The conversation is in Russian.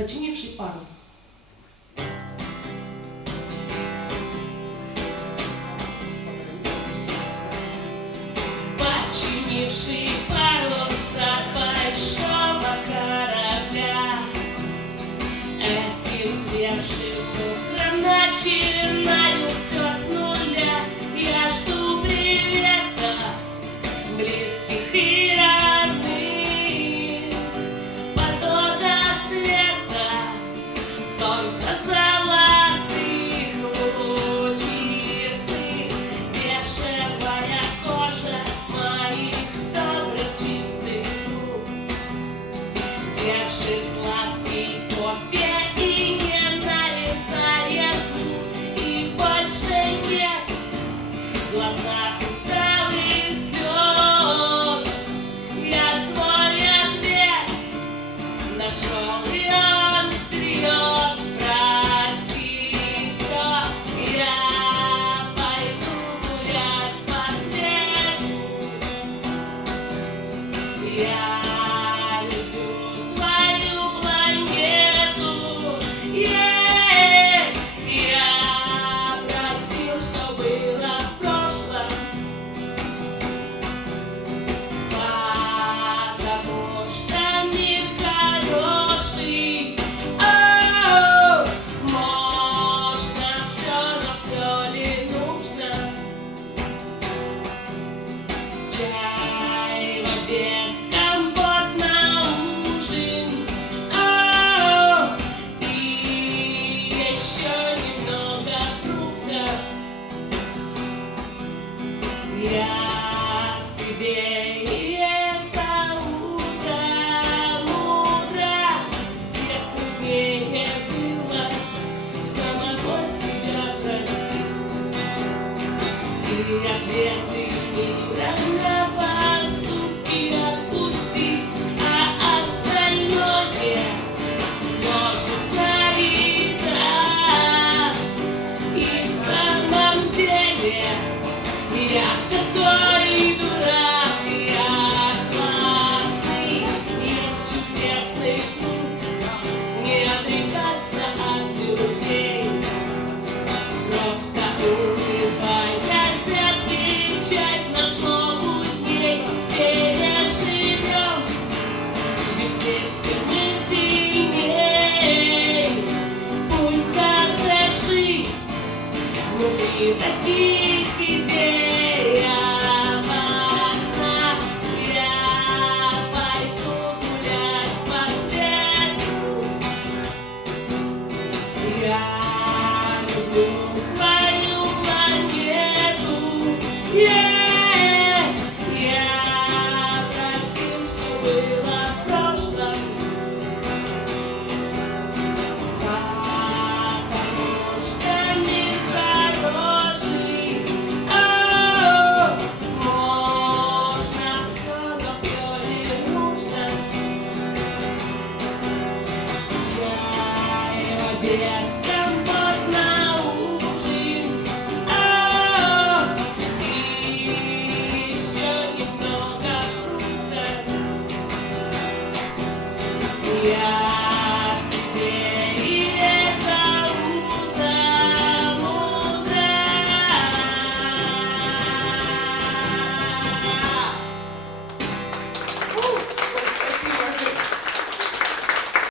Починивший парус. Починивший парус от большого корабля, этим свежим начинаю все с нуля. Я жду привета близких и родных, потоков света, солнца золотых, лучистых, бежевая кожа моих добрых чистых рук. Держи сладкий кофе и не нарезай звук, и больше нет в глазах усталых слез. Я свой ответ нашел, и он всерьез. Прости все, я пойду гулять по снегу. Я люблю свою планету. Я простил, что было в прошлом, потому что мир хороший. Можно все, но все ли нужно? Чай в обед, компот на ужин, и еще немного фруктов. Я в себе, и это утро мудро всех труднее было самого себя простить, и ответы мира.